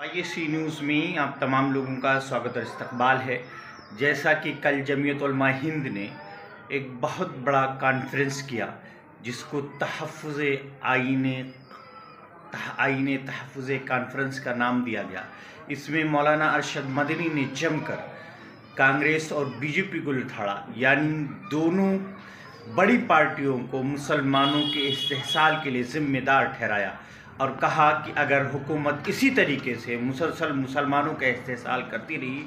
ISC news میں آپ تمام لوگوں کا سواگت اور استقبال ہے۔ جیسا کہ کل جمعیت علماء ہند نے ایک بہت بڑا کانفرنس کیا جس کو تحفظ آئین تحفظ کانفرنس کا نام دیا گیا۔ اس میں مولانا ارشد مدنی نے جم کر کانگریس اور BJP کو لتاڑا، یعنی دونوں بڑی پارٹیوں کو مسلمانوں کے استحصال کے لیے ذمہ دار ٹھہرایا اور کہا کہ اگر حکومت اسی طریقے سے مسلسل مسلمانوں کا استحصال کرتی رہی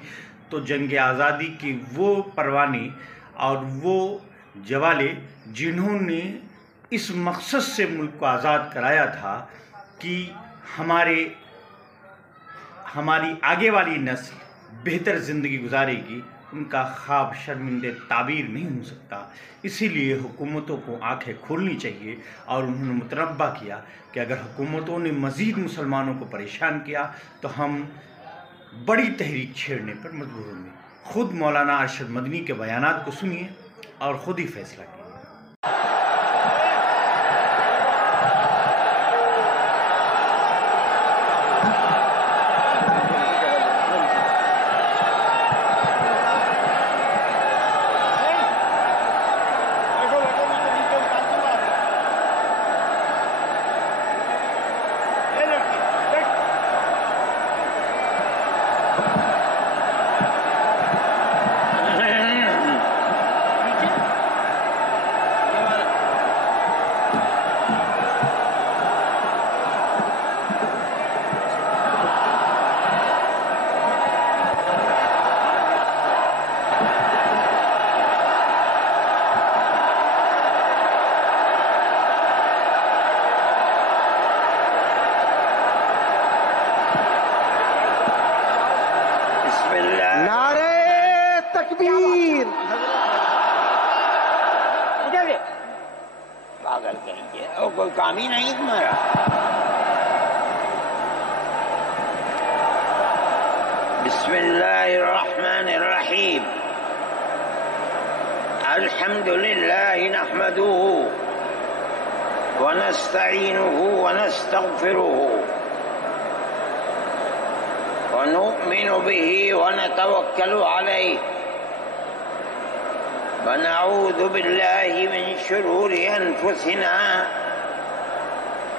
تو جنگ آزادی کی وہ پروانے اور وہ جوالے جنہوں نے اس مقصد سے ملک کو آزاد کرایا تھا کہ ہماری آگے والی نسل بہتر زندگی گزارے گی، ان کا خواب شرمندہ تعبیر نہیں ہو سکتا۔ اسی لیے حکومتوں کو آنکھیں کھولنی چاہیے، اور انہوں نے متنبہ کیا کہ اگر حکومتوں نے مزید مسلمانوں کو پریشان کیا تو ہم بڑی تحریک چھیڑنے پر مجبور ہوں گے۔ خود مولانا ارشد مدنی کے بیانات کو سنیے اور خود ہی فیصلہ کیجیے۔ پاگل کہیں اور کوئی کام ہی نہیں تمہارا۔ بسم اللہ الرحمن الرحیم۔ الحمد للہ نحمده ونستعینه ونستغفره ونؤمن به ونتوکل علیہ ونعوذ بالله من شرور أنفسنا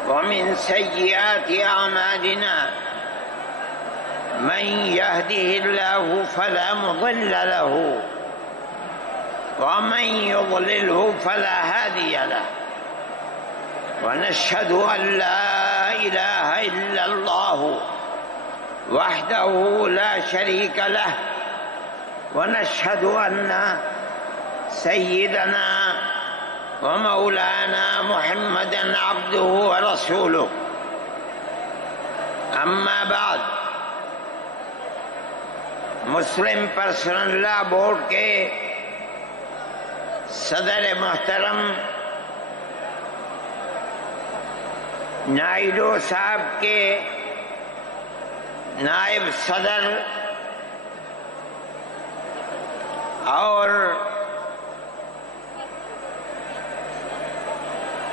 ومن سيئات أعمالنا، من يهده الله فلا مضل له ومن يضلله فلا هادي له، ونشهد أن لا إله إلا الله وحده لا شريك له، ونشهد أن سيدنا ومولانا محمدا عبده ورسوله۔ اما بعد، مسلم پرسنل لا بورڈ کے صدر محترم نائیڈو صاحب کے نائب صدر اور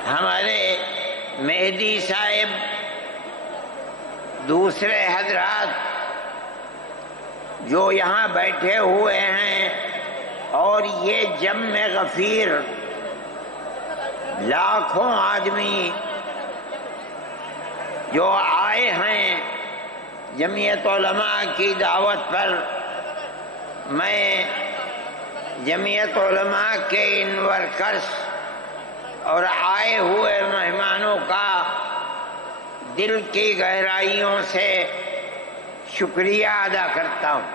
ہمارے مہدی صاحب، دوسرے حضرات جو یہاں بیٹھے ہوئے ہیں، اور یہ جمع غفیر لاکھوں آدمی جو آئے ہیں جمعیت علماء کی دعوت پر، میں جمعیت علماء کے ان ورکرز اور آئے ہوئے مہمانوں کا دل کی گہرائیوں سے شکریہ ادا کرتا ہوں۔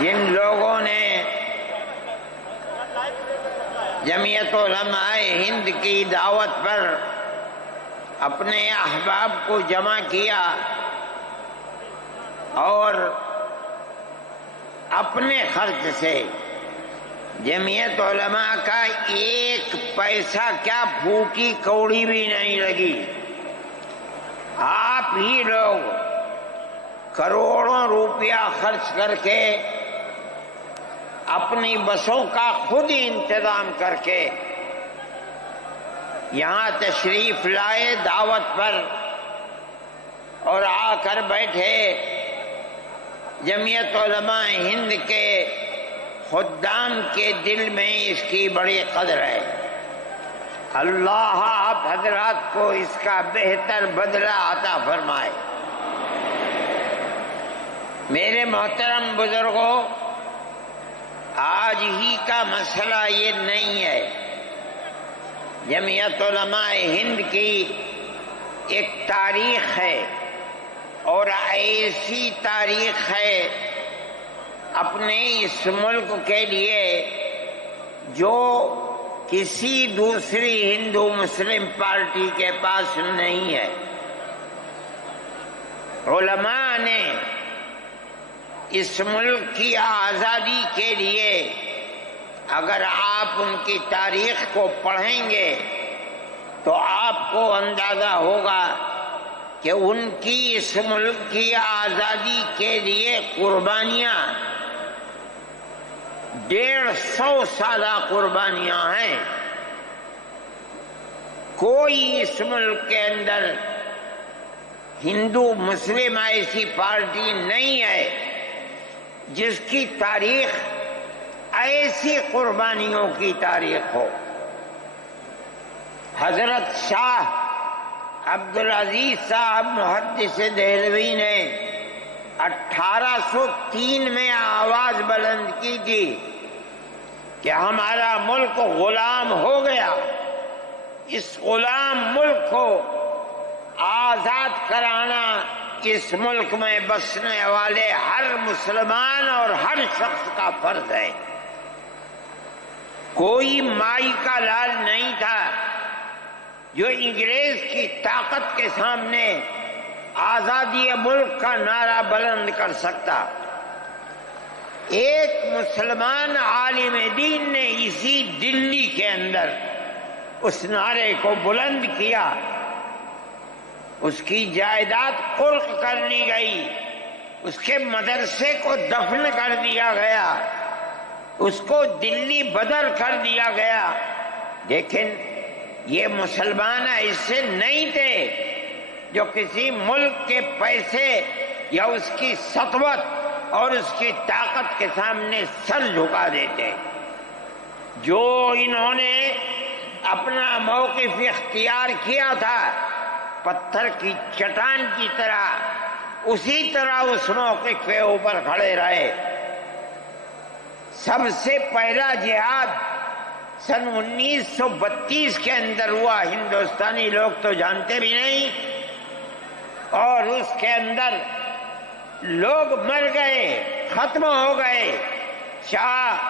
جن لوگوں نے جمعیت علماء ہند کی دعوت پر اپنے احباب کو جمع کیا اور اپنے خرچ سے جمعیت علماء کا ایک پیسہ کیا پھوکی کوڑی بھی نہیں لگی، آپ ہی لوگ کروڑوں روپیہ خرچ کر کے اپنی بسوں کا خود ہی انتظام کر کے یہاں تشریف لائے دعوت پر اور آ کر بیٹھے، جمعیت علماء ہند کے خدام کے دل میں اس کی بڑی قدر ہے۔ اللہ آپ حضرات کو اس کا بہتر بدلہ عطا فرمائے۔ میرے محترم بزرگوں، آج ہی کا مسئلہ یہ نہیں ہے۔ جمعیت علماء ہند کی ایک تاریخ ہے، اور ایسی تاریخ ہے اپنے اس ملک کے لیے جو کسی دوسری ہندو مسلم پارٹی کے پاس نہیں ہے۔ علماء نے اس ملک کی آزادی کے لیے، اگر آپ ان کی تاریخ کو پڑھیں گے تو آپ کو اندازہ ہوگا کہ ان کی اس ملک کی آزادی کے لیے قربانیاں 150 سالہ قربانیاں ہیں۔ کوئی اس ملک کے اندر ہندو مسلم ایسی پارٹی نہیں ہے جس کی تاریخ ایسی قربانیوں کی تاریخ ہو۔ حضرت شاہ عبدالعزیز صاحب محدث دہلوی نے 1803 میں آواز بلند کی تھی کہ ہمارا ملک غلام ہو گیا، اس غلام ملک کو آزاد کرانا اس ملک میں بسنے والے ہر مسلمان اور ہر شخص کا فرض ہے۔ کوئی مائی کا لال نہیں تھا جو انگریز کی طاقت کے سامنے آزادی ملک کا نعرہ بلند کر سکتا۔ ایک مسلمان عالم دین نے اسی دلی کے اندر اس نعرے کو بلند کیا، اس کی جائیداد قلق کر لی گئی، اس کے مدرسے کو دفن کر دیا گیا، اس کو دلی بدر کر دیا گیا۔ لیکن یہ مسلمان ایسے نہیں تھے جو کسی ملک کے پیسے یا اس کی سطوت اور اس کی طاقت کے سامنے سر جھکا دیتے۔ جو انہوں نے اپنا موقف اختیار کیا تھا پتھر کی چٹان کی طرح، اسی طرح اس موقف کے اوپر کھڑے رہے۔ سب سے پہلا جہاد سن 1932 کے اندر ہوا، ہندوستانی لوگ تو جانتے بھی نہیں، اور اس کے اندر لوگ مر گئے، ختم ہو گئے۔ شاہ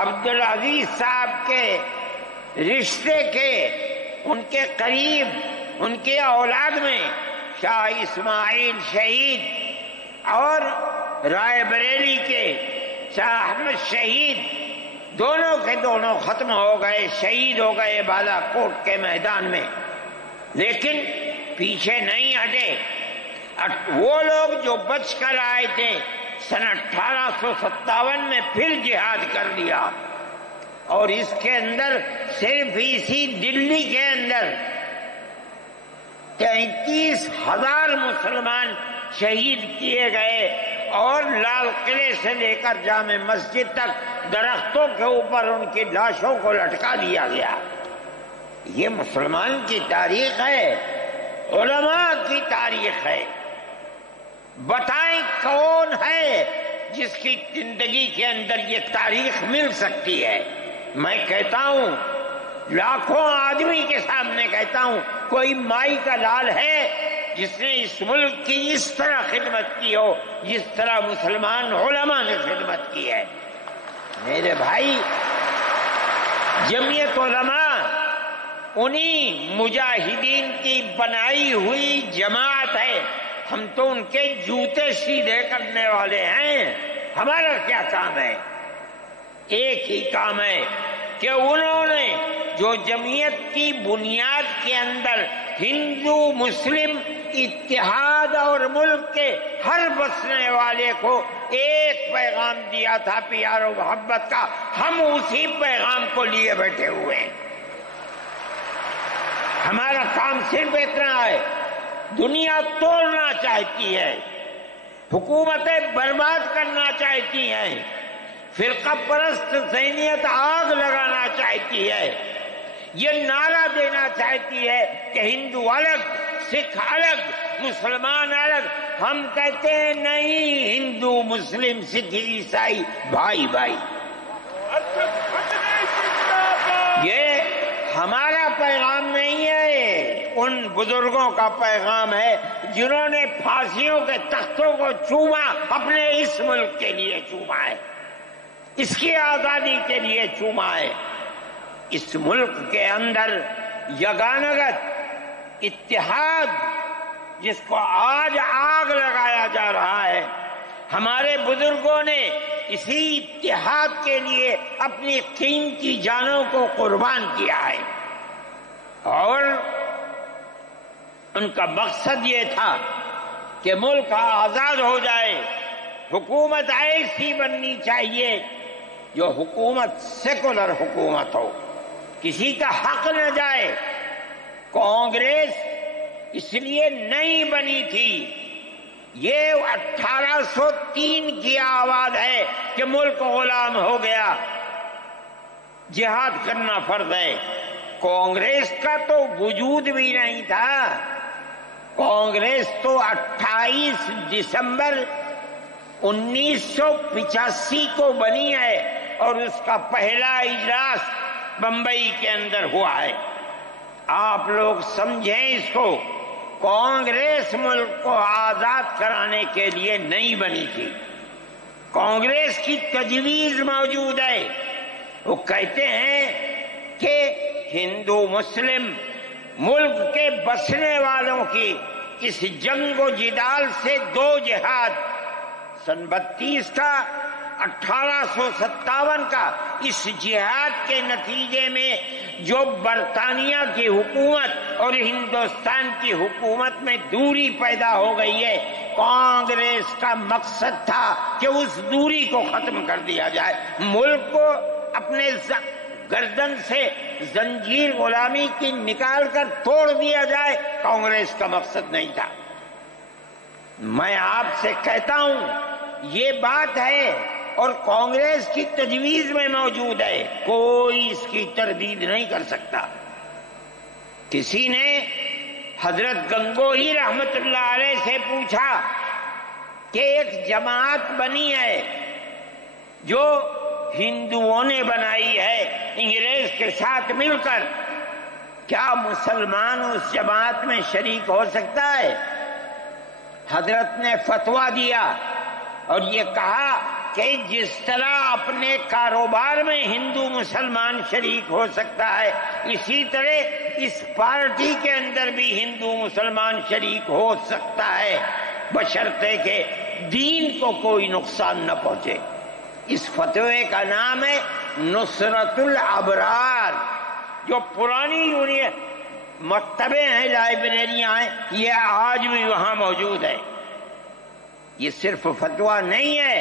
عبدالعزیز صاحب کے رشتے کے، ان کے قریب، ان کے اولاد میں شاہ اسماعیل شہید اور رائے بریلی کے شاہ احمد شہید، دونوں کے دونوں ختم ہو گئے، شہید ہو گئے بالا کوٹ کے میدان میں۔ لیکن پیچھے نہیں ہٹے۔ وہ لوگ جو بچ کر آئے تھے سن 1857 میں پھر جہاد کر دیا، اور اس کے اندر صرف اسی دلی کے اندر 33,000 مسلمان شہید کیے گئے، اور لال قلعے سے لے کر جامع مسجد تک درختوں کے اوپر ان کی لاشوں کو لٹکا دیا گیا۔ یہ مسلمان کی تاریخ ہے، علماء کی تاریخ ہے۔ بتائیں کون ہے جس کی زندگی کے اندر یہ تاریخ مل سکتی ہے؟ میں کہتا ہوں، لاکھوں آدمی کے سامنے کہتا ہوں، کوئی مائی کا لال ہے جس نے اس ملک کی اس طرح خدمت کی ہو جس طرح مسلمان علماء نے خدمت کی ہے؟ میرے بھائی، جمعیت علماء انہی مجاہدین کی بنائی ہوئی جماعت ہے۔ ہم تو ان کے جوتے سیدھے کرنے والے ہیں۔ ہمارا کیا کام ہے؟ ایک ہی کام ہے کہ انہوں نے جو جمعیت کی بنیاد کے اندر ہندو مسلم اتحاد اور ملک کے ہر بسنے والے کو ایک پیغام دیا تھا پیار و محبت کا، ہم اسی پیغام کو لیے بیٹھے ہوئے ہیں۔ ہمارا کام صرف اتنا ہے، دنیا توڑنا چاہتی ہے، حکومتیں برباد کرنا چاہتی ہیں، فرقہ پرست ذہنیت آگ لگانا چاہتی ہے، یہ نعرہ دینا چاہتی ہے کہ ہندو الگ، سکھ الگ، مسلمان الگ۔ ہم کہتے ہیں نہیں، ہندو مسلم سکھ عیسائی بھائی بھائی۔ یہ ہمارا پیغام نہیں ہے، ان بزرگوں کا پیغام ہے جنہوں نے پھانسیوں کے تختوں کو چوما، اپنے اس ملک کے لیے چوما ہے، اس کی آزادی کے لیے چوما ہے۔ اس ملک کے اندر یگانگت اتحاد جس کو آج آگ لگایا جا رہا ہے، ہمارے بزرگوں نے اسی اتحاد کے لیے اپنی قیمتی جانوں کو قربان کیا ہے، اور ان کا مقصد یہ تھا کہ ملک آزاد ہو جائے، حکومت ایسی بننی چاہیے جو حکومت سیکولر حکومت ہو، کسی کا حق نہ جائے۔ کانگریس اس لیے نہیں بنی تھی، یہ 1803 کی آواز ہے کہ ملک غلام ہو گیا، جہاد کرنا فرض ہے۔ کانگریس کا تو وجود بھی نہیں تھا، کانگریس تو 28 دسمبر 1985 کو بنی ہے، اور اس کا پہلا اجلاس بمبئی کے اندر ہوا ہے۔ آپ لوگ سمجھیں اس کو، کانگریس ملک کو آزاد کرانے کے لیے نہیں بنی تھی، کانگریس کی تجویز موجود ہے۔ وہ کہتے ہیں کہ ہندو مسلم ملک کے بسنے والوں کی اس جنگ و جدال سے دو جہاد، سن 32 کا 1857 کا، اس جہاد کے نتیجے میں جو برطانیہ کی حکومت اور ہندوستان کی حکومت میں دوری پیدا ہو گئی ہے، کانگریس کا مقصد تھا کہ اس دوری کو ختم کر دیا جائے، ملک کو اپنے گردن سے زنجیر غلامی کی نکال کر توڑ دیا جائے۔ کانگریس کا مقصد نہیں تھا۔ میں آپ سے کہتا ہوں یہ بات ہے، اور کانگریس کی تجویز میں موجود ہے، کوئی اس کی تردید نہیں کر سکتا۔ کسی نے حضرت گنگوہی رحمت اللہ علیہ سے پوچھا کہ ایک جماعت بنی ہے جو ہندوؤں نے بنائی ہے انگریز کے ساتھ مل کر، کیا مسلمان اس جماعت میں شریک ہو سکتا ہے؟ حضرت نے فتویٰ دیا اور یہ کہا کہ جس طرح اپنے کاروبار میں ہندو مسلمان شریک ہو سکتا ہے، اسی طرح اس پارٹی کے اندر بھی ہندو مسلمان شریک ہو سکتا ہے، بشرطے کہ دین کو کوئی نقصان نہ پہنچے۔ اس فتوے کا نام ہے نصرت الابرار، جو پرانی یونین مکتبیں ہیں، لائبریریاں ہیں، یہ آج بھی وہاں موجود ہے۔ یہ صرف فتویٰ نہیں ہے،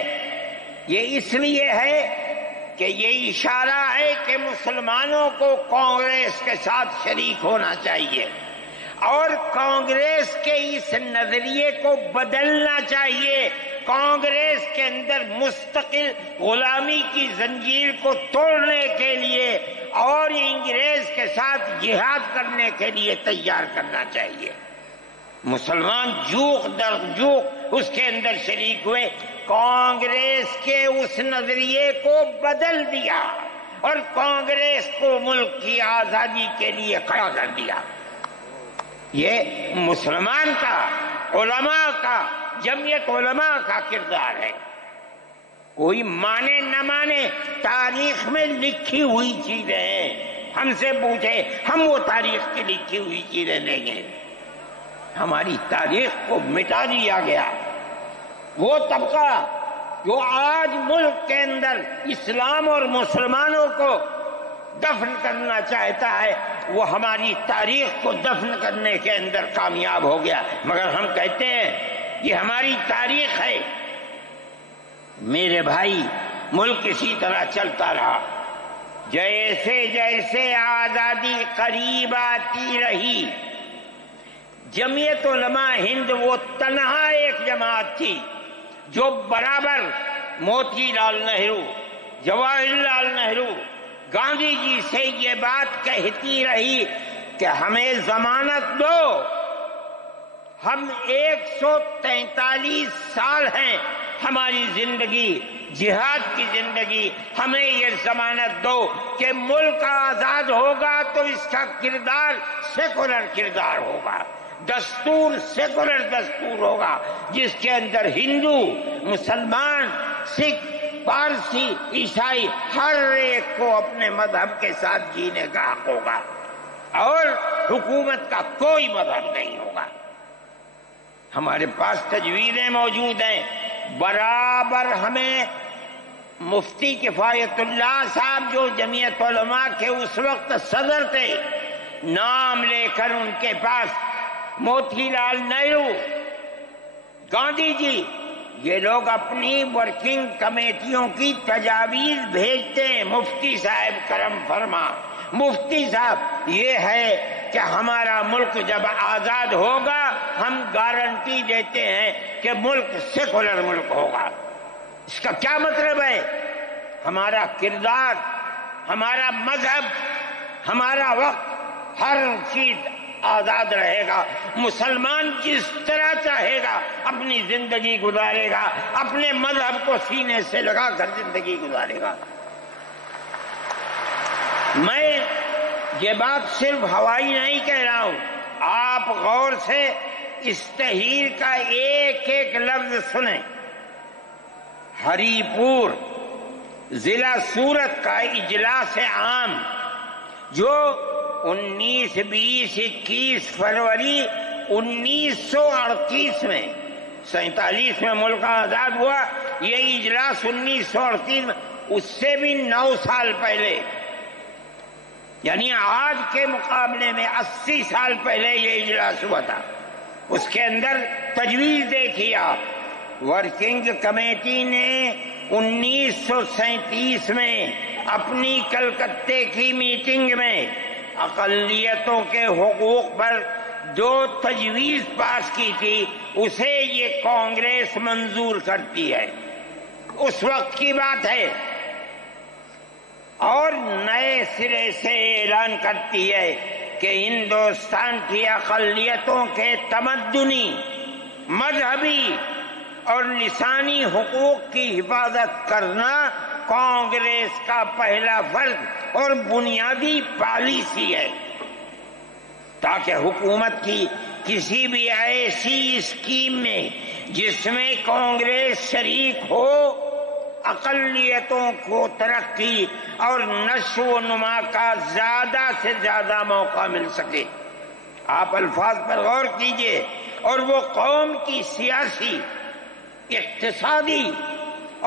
یہ اس لیے ہے کہ یہ اشارہ ہے کہ مسلمانوں کو کانگریس کے ساتھ شریک ہونا چاہیے، اور کانگریس کے اس نظریے کو بدلنا چاہیے۔ کانگریس کے اندر مستقل غلامی کی زنجیر کو توڑنے کے لیے اور انگریز کے ساتھ جہاد کرنے کے لیے تیار کرنا چاہیے۔ مسلمان جوق در جوق اس کے اندر شریک ہوئے، کانگریس کے اس نظریے کو بدل دیا اور کانگریس کو ملک کی آزادی کے لیے کھڑا کر دیا۔ یہ مسلمان کا، علماء کا، جمعیت علماء کا کردار ہے۔ کوئی مانے نہ مانے، تاریخ میں لکھی ہوئی چیزیں ہیں، ہم سے پوچھے ہم وہ تاریخ کی لکھی ہوئی چیزیں نہیں ہیں۔ ہماری تاریخ کو مٹا دیا گیا۔ وہ طبقہ جو آج ملک کے اندر اسلام اور مسلمانوں کو دفن کرنا چاہتا ہے، وہ ہماری تاریخ کو دفن کرنے کے اندر کامیاب ہو گیا، مگر ہم کہتے ہیں یہ ہماری تاریخ ہے۔ میرے بھائی، ملک اسی طرح چلتا رہا، جیسے جیسے آزادی قریب آتی رہی، جمعیت علماء ہند وہ تنہا ایک جماعت تھی جو برابر موتی لال نہرو، جواہر لال نہرو، گاندھی جی سے یہ بات کہتی رہی کہ ہمیں ضمانت دو، ہم 143 سال ہیں ہماری زندگی، جہاد کی زندگی، ہمیں یہ ضمانت دو کہ ملک آزاد ہوگا تو اس کا کردار سیکولر کردار ہوگا، دستور سیکولر دستور ہوگا، جس کے اندر ہندو، مسلمان، سکھ، پارسی، عیسائی ہر ایک کو اپنے مذہب کے ساتھ جینے کا حق ہوگا اور حکومت کا کوئی مذہب نہیں ہوگا۔ ہمارے پاس تجویزیں موجود ہیں، برابر ہمیں مفتی کفایت اللہ صاحب جو جمعیت علماء کے اس وقت صدر تھے، نام لے کر ان کے پاس موتی لال نہرو، گاندھی جی، یہ لوگ اپنی ورکنگ کمیٹیوں کی تجاویز بھیجتے ہیں، مفتی صاحب کرم فرما، مفتی صاحب یہ ہے کہ ہمارا ملک جب آزاد ہوگا ہم گارنٹی دیتے ہیں کہ ملک سیکولر ملک ہوگا۔ اس کا کیا مطلب ہے؟ ہمارا کردار، ہمارا مذہب، ہمارا وقت، ہر چیز آزاد رہے گا، مسلمان جس طرح چاہے گا اپنی زندگی گزارے گا، اپنے مذہب کو سینے سے لگا کر زندگی گزارے گا۔ میں یہ بات صرف ہوائی نہیں کہہ رہا ہوں، آپ غور سے اس تحریر کا ایک ایک لفظ سنیں۔ ہری پور ضلع سورت کا اجلاس عام جو 19، 20، 21 فروری 1938 میں، 47 میں ملک آزاد ہوا، یہ اجلاس 1938 میں، اس سے بھی 9 سال پہلے، یعنی آج کے مقابلے میں 80 سال پہلے یہ اجلاس ہوا تھا۔ اس کے اندر تجویز دیکھیے آپ، ورکنگ کمیٹی نے 1937 میں اپنی کلکتے کی میٹنگ میں اقلیتوں کے حقوق پر جو تجویز پاس کی تھی اسے یہ کانگریس منظور کرتی ہے، اس وقت کی بات ہے، اور نئے سرے سے اعلان کرتی ہے کہ ہندوستان کی اقلیتوں کے تمدنی، مذہبی اور لسانی حقوق کی حفاظت کرنا کانگریس کا پہلا فرض اور بنیادی پالیسی ہے، تاکہ حکومت کی کسی بھی ایسی اسکیم میں جس میں کانگریس شریک ہو اقلیتوں کو ترقی اور نشو و نما کا زیادہ سے زیادہ موقع مل سکے۔ آپ الفاظ پر غور کیجئے، اور وہ قوم کی سیاسی، اقتصادی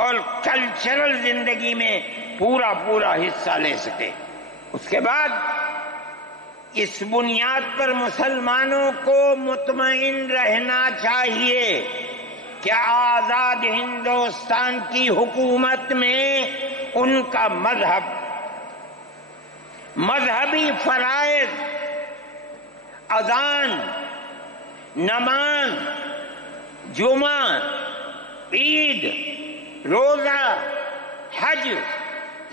اور کلچرل زندگی میں پورا حصہ لے سکے۔ اس کے بعد اس بنیاد پر مسلمانوں کو مطمئن رہنا چاہیے کہ آزاد ہندوستان کی حکومت میں ان کا مذہبی فرائض، اذان، نماز، جمعہ، عید، روزہ، حج،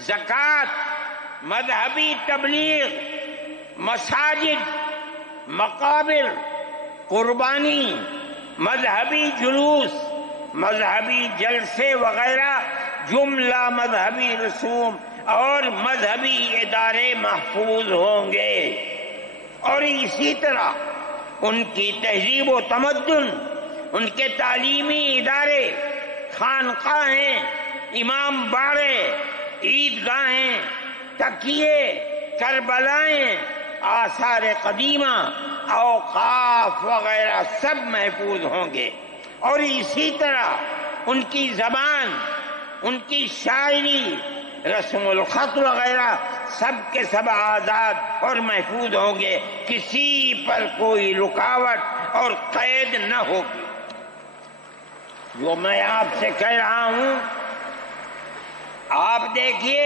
زکوٰۃ، مذہبی تبلیغ، مساجد، مقابر، قربانی، مذہبی جلوس، مذہبی جلسے وغیرہ جملہ مذہبی رسوم اور مذہبی ادارے محفوظ ہوں گے، اور اسی طرح ان کی تہذیب و تمدن، ان کے تعلیمی ادارے، خانقاہیں، امام باڑے، عیدگاہیں، تکیے، کربلائیں، آثار قدیمہ، اوقاف وغیرہ سب محفوظ ہوں گے، اور اسی طرح ان کی زبان، ان کی شاعری، رسم الخط وغیرہ سب کے سب آزاد اور محفوظ ہوں گے، کسی پر کوئی رکاوٹ اور قید نہ ہوگی۔ جو میں آپ سے کہہ رہا ہوں، آپ دیکھیے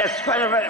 10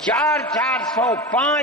400-400,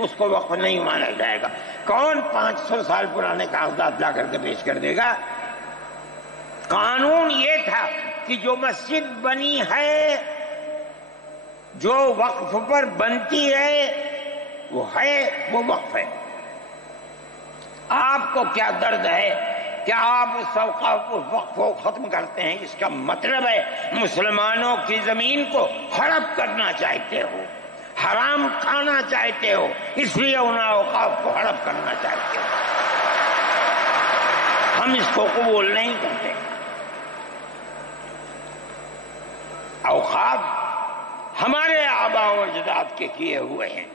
اس کو وقف نہیں مانا جائے گا۔ کون 500 سال پرانے کاغذات لا کر کے پیش کر دے گا؟ قانون یہ تھا کہ جو مسجد بنی ہے، جو وقف پر بنتی ہے وہ وقف ہے۔ آپ کو کیا درد ہے کہ آپ اس وقف کو ختم کرتے ہیں؟ اس کا مطلب ہے مسلمانوں کی زمین کو ہڑپ کرنا چاہتے ہو، حرام کھانا چاہتے ہو، اس لیے ان اوقاف کو ہڑپ کرنا چاہتے ہو۔ ہم اس کو قبول نہیں کرتے۔ اوقاف ہمارے آباء و اجداد کے کیے ہوئے ہیں،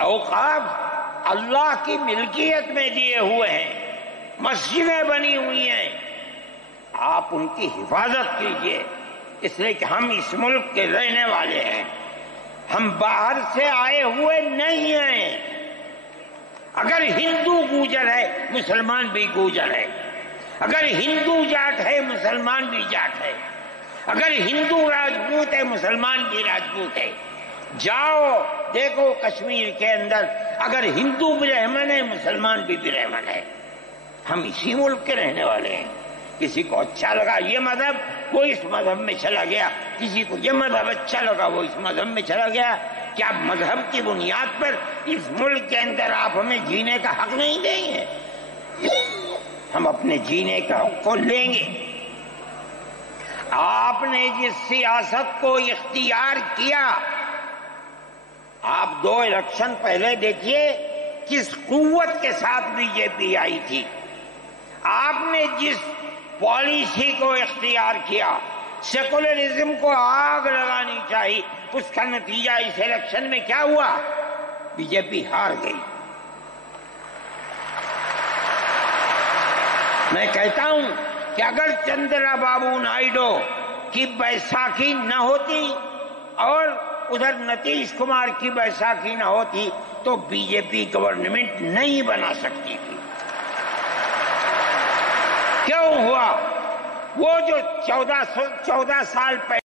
اوقاف اللہ کی ملکیت میں دیے ہوئے ہیں، مسجدیں بنی ہوئی ہیں، آپ ان کی حفاظت کیجئے، اس لیے کہ ہم اس ملک کے رہنے والے ہیں، ہم باہر سے آئے ہوئے نہیں ہیں۔ اگر ہندو گوجر ہے مسلمان بھی گوجر ہے، اگر ہندو جاٹ ہے مسلمان بھی جاٹ ہے، اگر ہندو راجپوت ہے مسلمان بھی راجپوت ہے۔ جاؤ دیکھو کشمیر کے اندر، اگر ہندو برہمن ہے مسلمان بھی برہمن ہے۔ ہم اسی ملک کے رہنے والے ہیں۔ کسی کو اچھا لگا یہ مذہب وہ اس مذہب میں چلا گیا، کسی کو یہ مذہب اچھا لگا وہ اس مذہب میں چلا گیا۔ کیا مذہب کی بنیاد پر اس ملک کے اندر آپ ہمیں جینے کا حق نہیں دیں گے؟ ہم اپنے جینے کا حق کو لیں گے۔ آپ نے جس سیاست کو اختیار کیا، آپ 2 الیکشن پہلے دیکھیے کس قوت کے ساتھ بی جے پی آئی تھی۔ آپ نے جس پالیسی کو اختیار کیا، سیکولرزم کو آگ لگانی چاہیے، اس کا نتیجہ اس الیکشن میں کیا ہوا؟ بی جے پی ہار گئی۔ میں کہتا ہوں کہ اگر چندرا بابو نائیڈو کی بیساکھی نہ ہوتی اور ادھر نتیش کمار کی بیساکھی نہ ہوتی تو بی جے پی گورنمنٹ نہیں بنا سکتی تھی۔ کیوں ہوا؟ وہ جو 14 سال پہلے